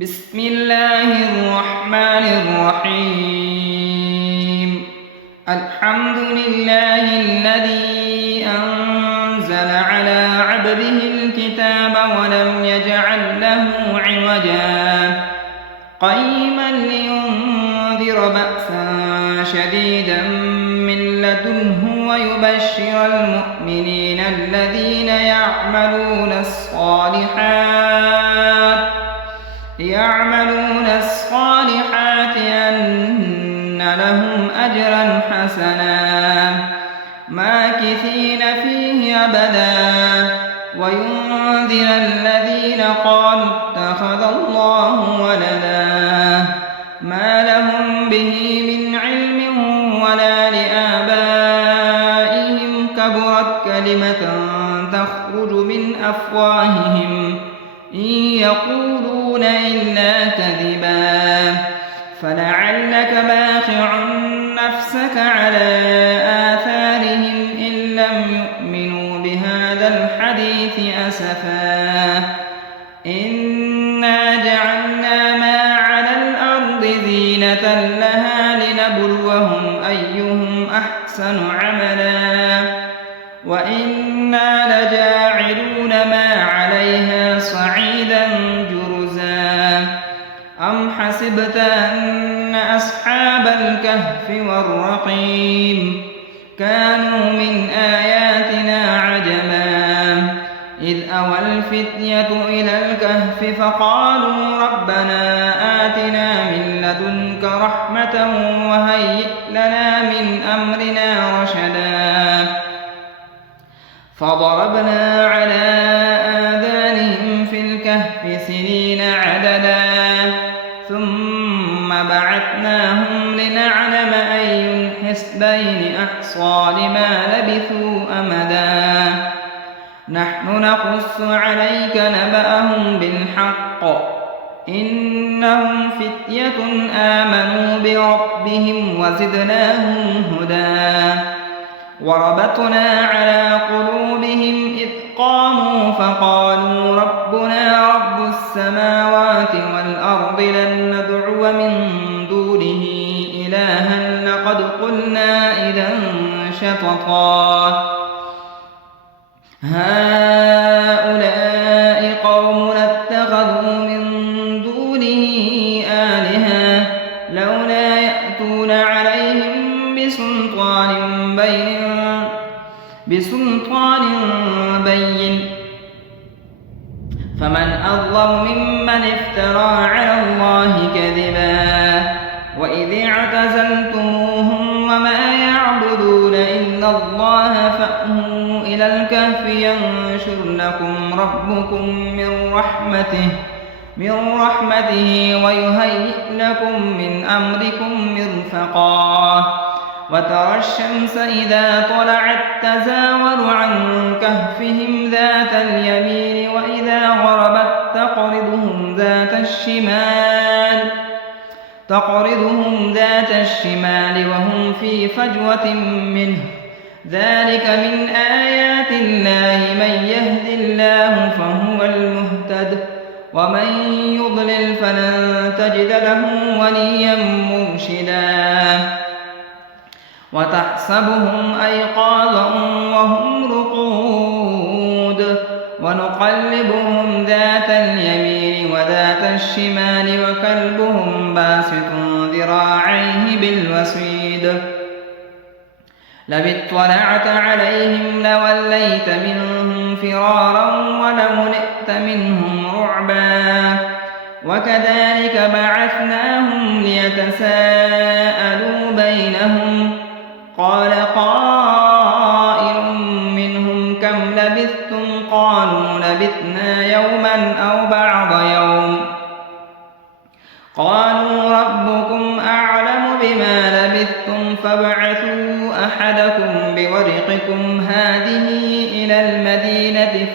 بسم الله الرحمن الرحيم. الحمد لله الذي أنزل على عبده الكتاب ولم يجعل له عوجا قيما لينذر بأسا شديدا من لدنه ويبشر المؤمنين الذين يعملون الصالحات أن لهم أجرا حسنا ماكثين فيه أبدا وينذر الذين قالوا اتخذ الله ولدا ما لهم به من علم ولا لآبائهم كبرت كلمة تخرج من أفواههم إن يقولون إلا كذبا فلعلك باخع نفسك على آثارهم إن لم يؤمنوا بهذا الحديث أسفا إنا جعلنا ما على الأرض زينة لها لنبلوهم أيهم أحسن عملا وإنا لجاعلون ما عليها صعيدا جرزا أم حسبت أن أصحاب الكهف والرقيم كانوا من آياتنا عجبا إذ أوى الفتية إلى الكهف فقالوا ربنا آتنا من لدنك رحمة وهيئ لنا من أمرنا رشدا فضربنا على آذانهم في الكهف سنين عددا ثم بعثناهم لنعلم أي الحزبين أحصى لما لبثوا أمدا نحن نقص عليك نبأهم بالحق إنهم فتية آمنوا بربهم وزدناهم هدى وربطنا على قلوبهم إذ قاموا فقالوا ربنا رب السماوات والأرض لن ندعو من دونه إلها لقد قلنا إذا شططا هؤلاء قومنا اتخذوا من دونه آلهة لولا يأتون عليهم بسلطان بين فمن أظلم ممن افترى على الله كذبا وإذ اعتزلتموهم وما يعبدون إلا الله فأووا إلى الكهف ينشر لكم ربكم من رحمته ويهيئ لكم من أمركم مرفقا وترى الشمس إذا طلعت تزاور عن كهفهم ذات اليمين وإذا غربت تقرضهم ذات الشمال وهم في فجوة منه ذلك من آيات الله من يهد الله فهو المهتد ومن يضلل فلن تجد له وليا مرشدا وتحسبهم أيقاظا وهم رقود ونقلبهم ذات اليمين وذات الشمال وكلبهم باسط ذراعيه بالوصيد لو اطلعت عليهم لوليت منهم فرارا ولملئت منهم رعبا وكذلك بعثناهم ليتساءلوا بينهم قال قائل منهم كم لبثتم قالوا لبثنا يوما أو بعض يوم قالوا ربكم أعلم بما لبثتم فابعثوا أحدكم بورقكم هذه إلى المدينة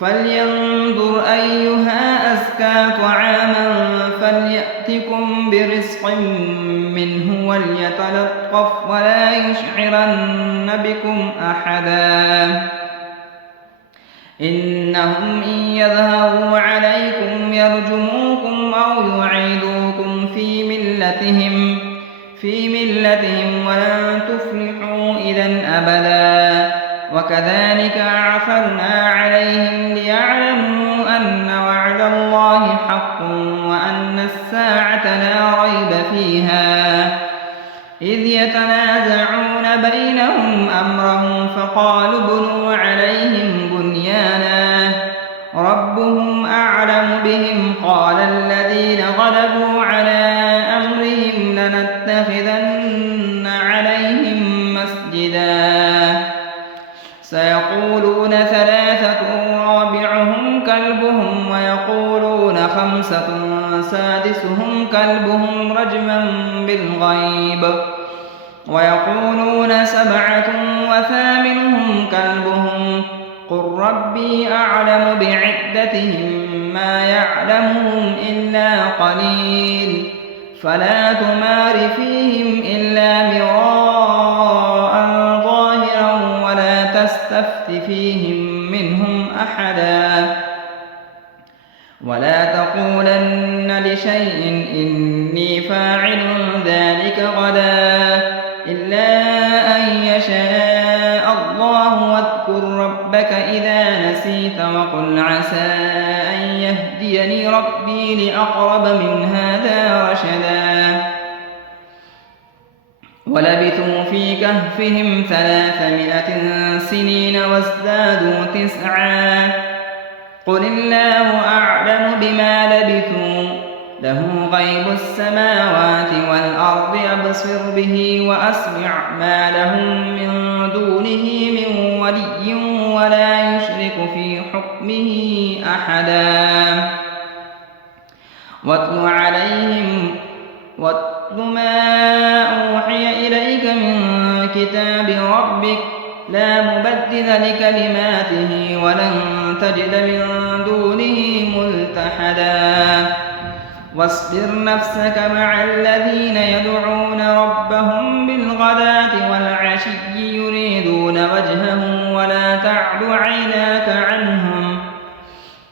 فلينظر أيها أزكى طعاما فليأتكم برزق منه وليتلطف ولا يشعرن بكم أحدا إنهم إن يظهروا عليكم يرجموكم أو يعيدوكم في ملتهم ولن تفلحوا إذا أبدا. وكذلك عثرنا عليهم ليعلموا أن وعد الله حق وأن الساعة لا ريب فيها، إذ يتنازعون بينهم أمرهم فقالوا ابنوا عليهم بنيانا ربهم أعلم بهم. قال الذين غلبوا على أمرهم لنتخذن عليهم مسجدا. سيقولون ثلاثة رابعهم كلبهم ويقولون خمسة سادسهم كلبهم رجما بالغيب ويقولون سبعة وثامنهم كلبهم قل ربي أعلم بعدتهم ما يعلمهم إلا قليل فلا تمار فيهم إلا مراء ظاهرا ولا تستفت فيهم منهم أحدا ولا تقولن لشيء إني فاعل ذلك غدا إلا أن يشاء الله. واذكر ربك إذا نسيت وقل عسى أن يهديني ربي لأقرب من هذا رشدا. ولبثوا في كهفهم 300 سنين وازدادوا 9 قل الله أعلم بما لبثوا له غيب السماوات والأرض أبصر به وأسمع ما لهم من دونه من ولي ولا يشرك في حكمه أحدا. واتل ما أوحي إليك من كتاب ربك لا مبدل لكلماته ولن تجد من دونه ملتحدا. واصبر نفسك مع الذين يدعون ربهم بالغداة والعشي يريدون وجهه ولا تعد عيناك عنهم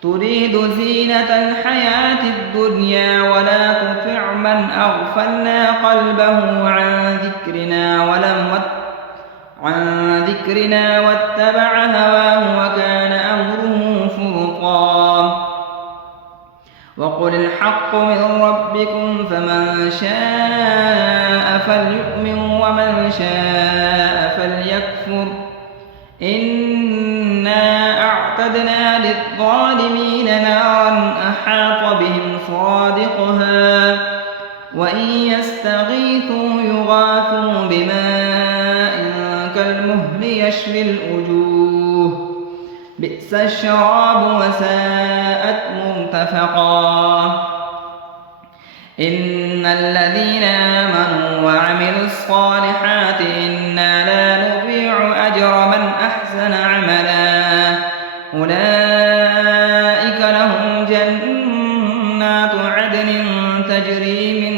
تريد زينة الحياة الدنيا ولا تطع من أغفلنا قلبه عن ذكرنا واتبع هواه وكان أمره فرطا. وقل الحق من ربكم فمن شاء فليؤمن ومن شاء فليكفر إنا أعتدنا للظالمين نارا أحاط بهم سرادقها وإن يستغيثوا يغاثوا بماء كالمهل يشوي الوجوه بئس الشراب وساءت مرتفقا. إن الذين آمنوا وعملوا الصالحات إنا لا نضيع أجر من أحسن عملا أولئك لهم جنات عدن تجري من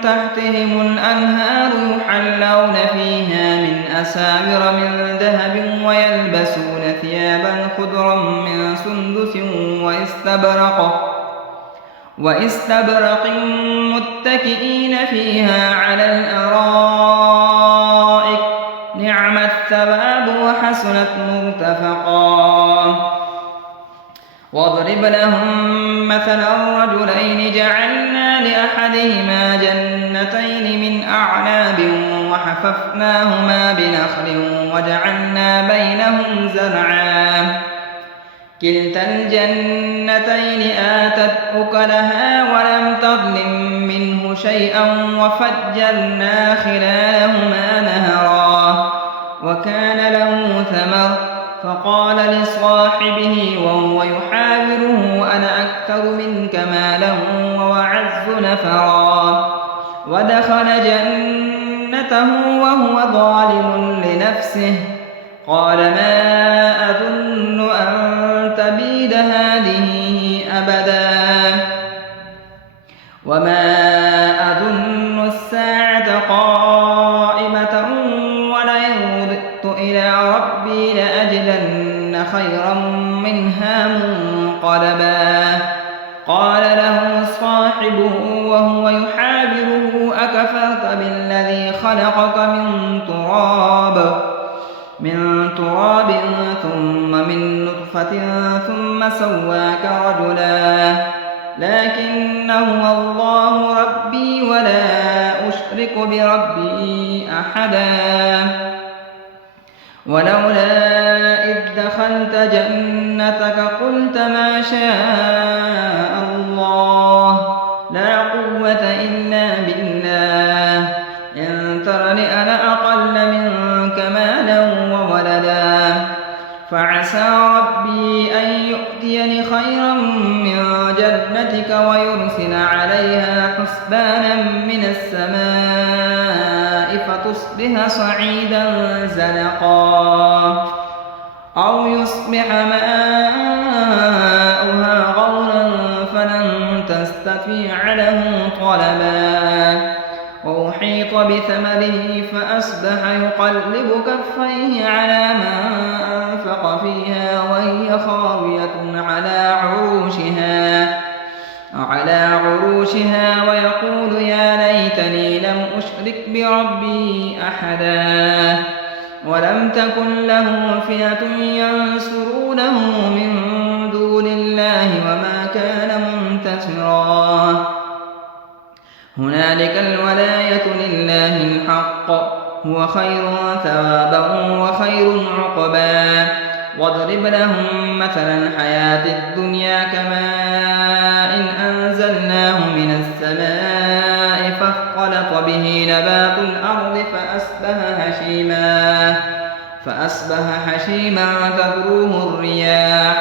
تحتهم الأنهار يحلون فيها من أساور من ذهب ويلبسون ثيابا خضرا من سندس واستبرق متكئين فيها على الأرائك نعم الثواب وحسنت مرتفقا. واضرب لهم مثلا رجلين جعلنا لأحدهما جنتين من أعناب وحففناهما بنخل وجعلنا بينهم زرعا كلتا الجنتين آتت أكلها ولم تظلم منه شيئا وفجرنا خلالهما نهرا وكان له ثمر فقال لصاحبه وهو يحاوره أنا أكثر منك مالا وأعز نفرا ودخل جنته وهو ظالم لنفسه قال ما أظن أن تبيد هذه أبدا وما أظن الساعة قائمة ولئن رددت إلى ربي لأجدن خيرا منها منقلبا. قال له صاحبه وهو يحاوره أكفرت بالذي خلقك من تراب ثم من نطفة ثم سواك رجلا لكن هو الله ربي ولا أشرك بربي أحدا. ولولا إذ دخلت جنتك قلت ما شاء الله لا قوة إلا بالله إن ترني أنا أقل منك مالا وولدا فعسى ربي أن يؤتيني خيرا من جنتك ويرسل عليها حسبانا من السماء فتصبح صعيدا زلقا أو يصبح ماؤها غورا فلن تستطيع له طلبا. وأحيط بثمره فأصبح يقلب كفيه على ما أنفق فيها وهي خاوية على عروشها ويقول يا ليتني لم أشرك بربي أحدا. ولم تكن له فئة ينصرونه من دون الله وما كان منتصرا. هنالك الولاية لله الحق هو خير ثوابا وخير عقبا. واضرب لهم مثلا الحياة الدنيا كماء أنزلناه من السماء فاختلط به نبات الأرض فأصبح هشيما تذروه الرياح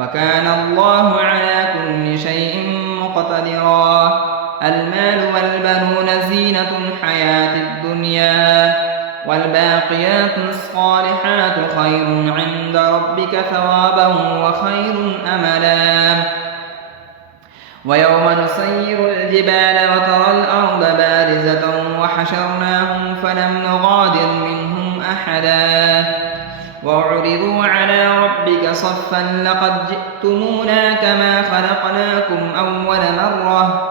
وكان الله على كل شيء مقتدرا. المال والبنون زينة الحياة الدنيا والباقيات الصالحات خير عند ربك ثوابا وخير أملا. ويوم نسير الجبال وترى الأرض بارزة وحشرناهم فلم نغادر منهم أحدا. وعرضوا على ربك صفا لقد جئتمونا كما خلقناكم أول مرة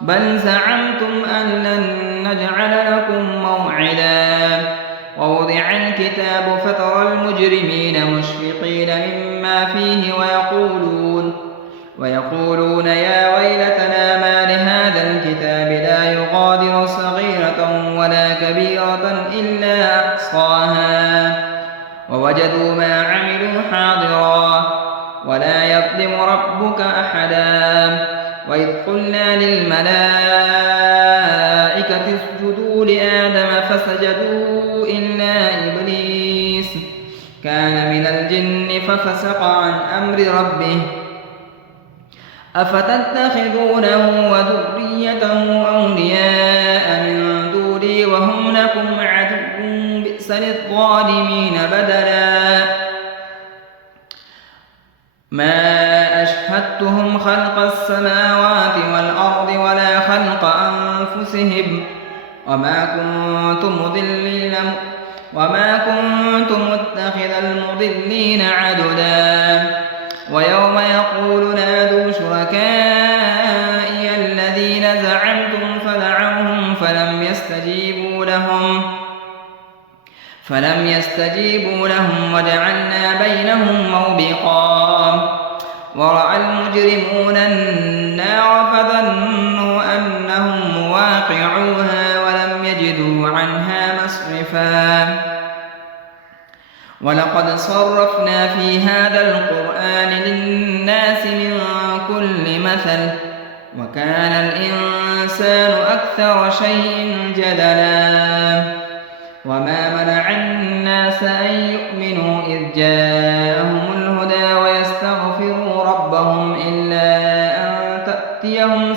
بل زعمتم أن لن نجعل لكم موعدا. ووضع الكتاب فترى المجرمين مشفقين مما فيه ويقولون يا ويلتنا ما لهذا الكتاب لا يغادر صغيرة ولا كبيرة إلا أحصاها ووجدوا ما عملوا حاضرا ولا يظلم ربك أحدا. وإذ قلنا للملائكة اسجدوا لآدم فسجدوا إلا إبليس كان من الجن ففسق عن أمر ربه أفتتخذونه وذريته أولياء من دوني وهم لكم عدو بئس للظالمين بدلا. ما أشهدتهم خلق السماوات والأرض ولا خلق أنفسهم وما كنت متخذ المضلين عددا. ويوم يقول نادوا شركائي الذين زعمتم فدعوهم فلم يستجيبوا لهم وجعلنا بينهم موبقا. ورأى المجرمون النار فظنوا أنهم مواقعوها ولم يجدوا عنها مصرفا. ولقد صرفنا في هذا القرآن للناس من كل مثل وكان الإنسان أكثر شيء جدلا. وما منع الناس أن يؤمنوا إذ جاءهم الهدى ويستغفروا ربهم إلا أن تأتيهم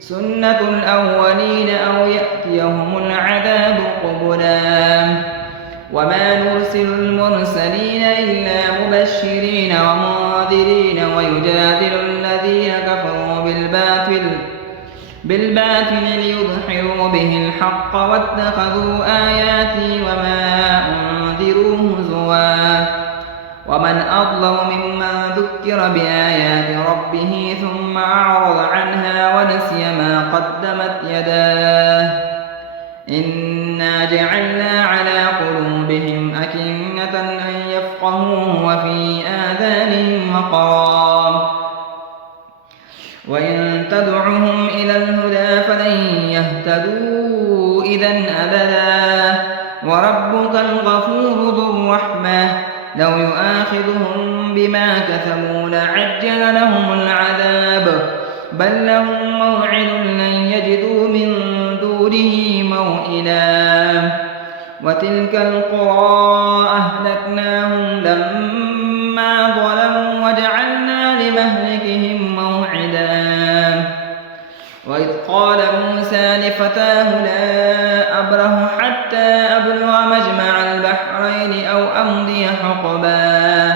سنة الأولين أو يأتيهم العذاب قبلا. وما نرسل المرسلين إلا مبشرين ومنذرين ويجادل الذين كفروا بالباطل ليدحضوا به الحق واتخذوا آياتي وما أنذروا هزوا هزوا ومن أظلم ممن ذكر بآيات ربه ثم أعرض عنها ونسي ما قدمت يداه إنا جعلنا على قلوبهم أكنة أن يفقهوه وفي آذانهم وقرا وإن تدعهم إلى الهدى فلن يهتدوا إذًا أبدا وربك الغفور ذو الرحمة لو يؤاخذهم بما كسبوا لعجل لهم العذاب بل لهم موعد لن يجدوا من دونه موئلا وتلك القرى أهلكناهم لما ظلموا وجعلنا لمهلكهم موعدا وإذ قال موسى لفتاه لا أبرح حتى أبلغ مجمع البحرين أو أمضي حقبا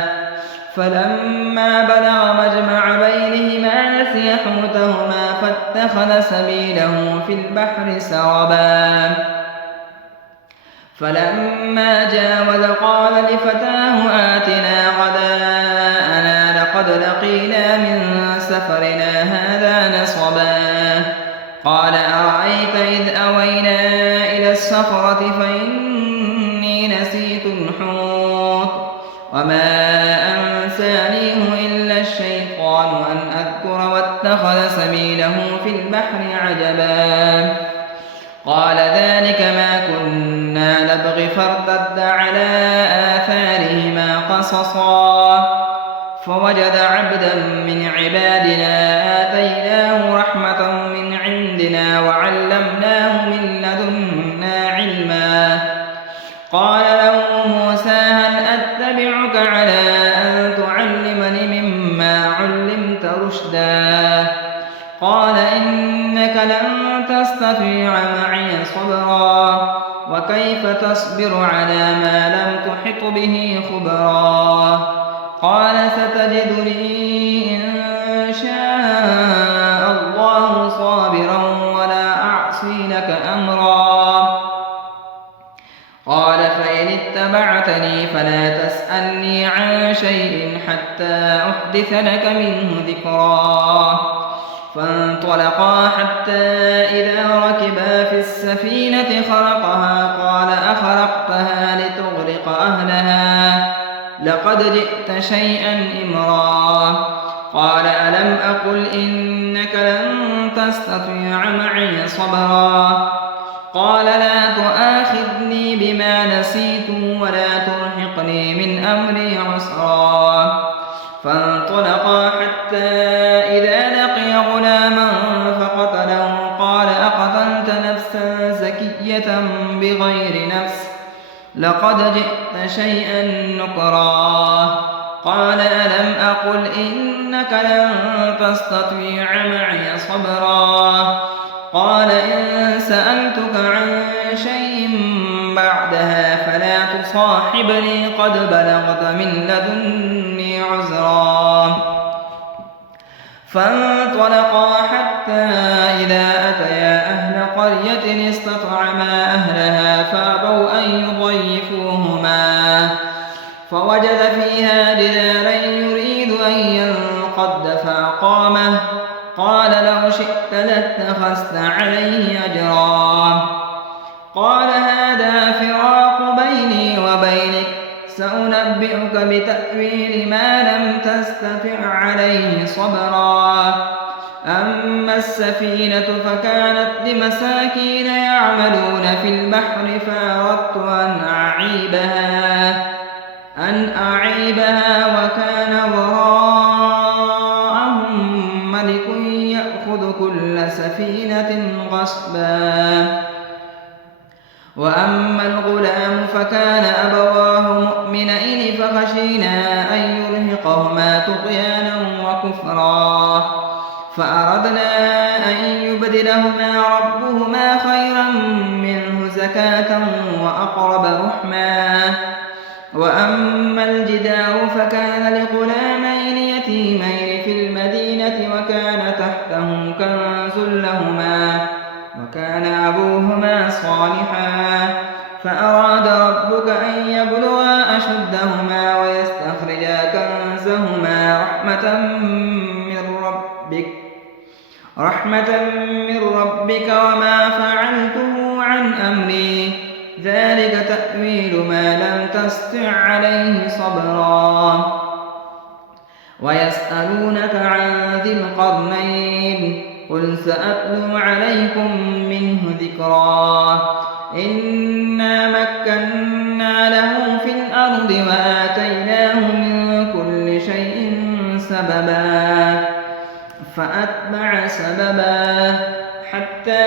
فلما بلغ مجمع بينهما نسي حوتهما فاتخذ سبيله في البحر سربا فلما جاوز قال لفتاه آتنا غداءنا لقد لقينا من سفرنا هذا نصبا قال أرأيت إذ أوينا إلى الصخرة فإني نسيت الحوت وما أنسانيه إلا الشيطان أن أذكر واتخذ سبيله في البحر عجبا قال ذلك ما كنا نبغي فارتد على آثارهما قصصا فوجد عبدا من عبادنا آتيناه رحمة من عندنا وعلمناه من لدنا علما قال له موسى هل أتبعك على أن تعلمني مما علمت رشدا قال إنك لن تستطيع معي صبرا وكيف تصبر على ما لم تحط به خبرا قال ستجدني إن شاء الله صابرا ولا أعصي لك أمرا قال فإن اتبعتني فلا تسألني عن شيء حتى أحدث لك منه ذكرا فانطلقا حتى إذا ركبا في السفينة خرقها قال أخرقتها لتغرق أهلها لقد جئت شيئا إمرا قال ألم أقل إنك لن تستطيع معي صبرا قال لا تؤاخذني بما نسيت ولا ترهقني من أمري عسرا فانطلقا حتى إذا لقي غلاما فقتله قال أقتلت نفسا زكية بغير نفس لقد جئت شيئا نكرا قال ألم أقل إنك لن تستطيع معي صبرا قال إن سألتك عن شيء بعدها فلا تصاحبني قد بلغت من لدني عذرا فانطلقا حتى إذا أتيا أهل قرية استطعما أهلها فأبوا أن يضيفوهما فوجد فيها جدارا يريد أن ينقض فأقامه قال لو شئت لاتخذت عليه أجرا قال هذا فراق بيني وبينك سأنبئك بتأويل ما لم تستطع عليه صبرا أما السفينة فكانت لمساكين يعملون في البحر فأردت أن أعيبها وكان وراءهم ملك يأخذ كل سفينة غصبا وأما الغلام فكان أبواه مؤمنين فخشينا أن يرهقهما طغيانا وكفرا فأردنا أن يبدلهما ربهما خيرا منه زكاة وأقرب رحما وأما الجدار فكان لغلامين يتيمين في المدينة وكان تحته كنز لهما وكان أبوهما صالحا فأراد ربك أن يبلغا أشدهما أشدهما ويستخرجا كنزهما رحمة من ربك وما فعلته عن أمري ذلك تأويل ما لم تسطع عليه صبرا ويسألونك عن ذي القرنين قل سأتلو عليكم منه ذكرا إنا مكنا له في الأرض وآتيناه من كل شيء سببا فأتبع سببا حتى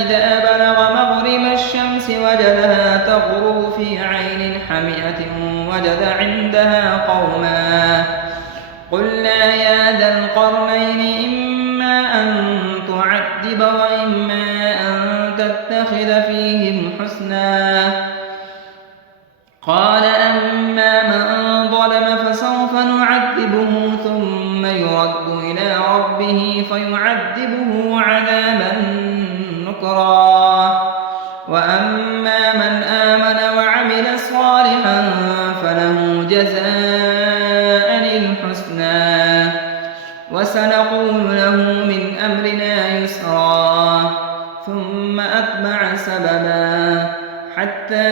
إذا بلغ مغرب الشمس وجدها تغرب في عين حمئة وجد عندها قوما قلنا يا ذا القرنين إما أن تعذب وإما أن تتخذ فيهم حسنا قال أما من ظلم فسوف نعذبه ثم يرد إلى ربه فيعذبه عذابا نكرا وأما من آمن وعمل صالحا فله جزاء الحسنى وسنقول له من أمرنا يسرا ثم أتبع سببا حتى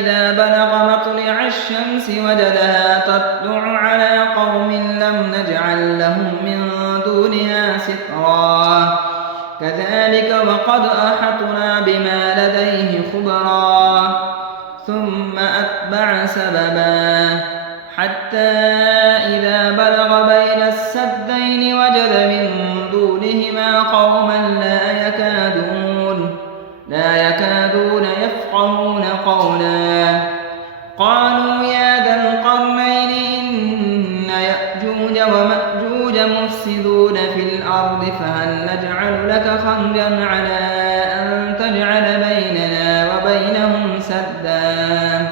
إذا بلغ مطلع الشمس وجدها تطلع على قوم لم نجعل لهم من دونها سترا كذلك وقد أحطنا بما لديه خبرا ثم أتبع سببا حتى إذا بلغ بين السدين وجد من دونهما قوما لا يكادون يفقهون قولا قالوا يا ذا القرنين إن يأجوج ومأجوج مفسدون في الأرض فهل نجعل لك خرجا على أن تجعل بيننا وبينهم سدا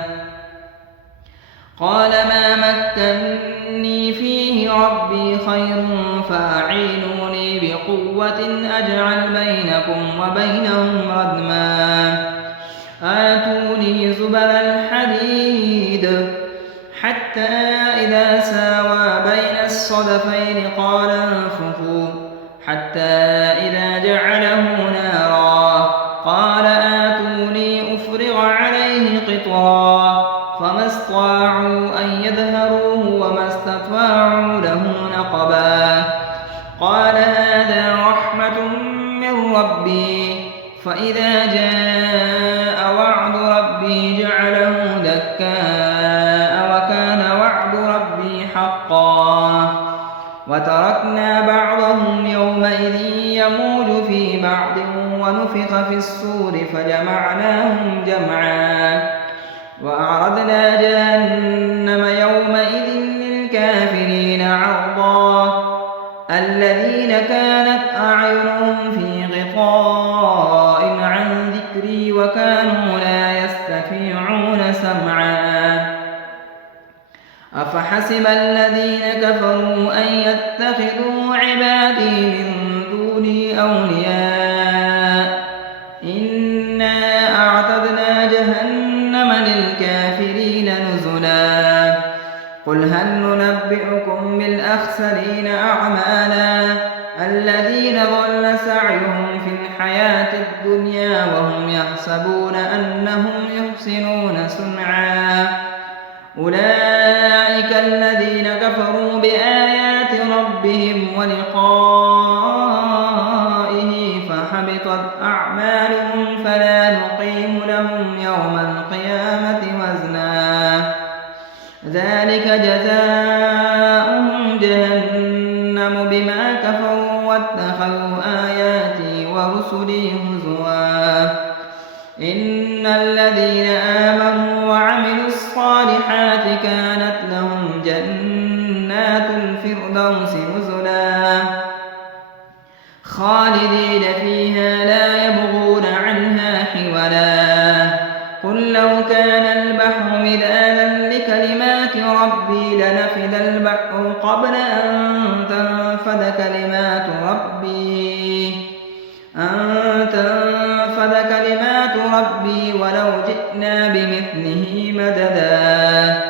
قال ما مكني فيه ربي خير فأعينوني بقوة أجعل بينكم وبينهم ردما آتوني زبر الحديد حتى إذا ساوى بين الصدفين قال انفخوا حتى إذا جعله نارا قال آتوني أفرغ عليه قطرا فما استطاعوا أن يظهروه وما استطاعوا له نقبا قال هذا رحمة من ربي فإذا جاء وعد ربي جعله دكاء وكان وعد ربي حقا وتركنا بعضهم يومئذ يموج في بعض ونفخ في الصور فجمعناهم جمعا وأعرضنا جهنم يومئذ للكافرين عرضا الذين كانت أعينهم في غطاء عن ذكري وكانوا لا يستطيعون سمعا أفحسب الذين كفروا أن يتخذوا عبادي من دوني أولياء إنا أعتدنا جهنم للكافرين نزلا قل هل ننبئكم بالأخسرين أعمالا الذين ضل سعيهم في الحياة الدنيا وهم يحسبون أنهم يحسنون صنعا أولئك الذين كفروا بآيات ربهم ولقائه فحبطت أعمالهم فلا نقيم لهم يوم القيامة وزنا ذلك جزاؤهم جهنم بما كفروا واتخذوا آياتي ورسلي هزوا إن الذين آمنوا وعملوا الصالحات كانت لهم جنات الفردوس نزلا خالدين فيها لا يبغون عنها حولا قل لو كان البحر مدادا لكلمات ربي لنفد البحر قبل أن تنفد كلمات ربي ولو جئنا بمثله مددا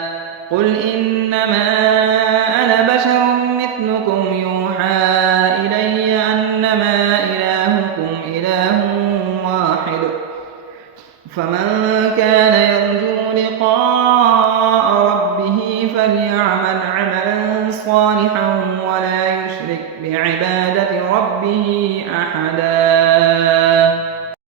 إنما أنا بشر مثلكم يوحى إلي أنما إلهكم إله واحد فمن كان يرجو لقاء ربه فليعمل عملا صالحا ولا يشرك بعبادة ربه أحدا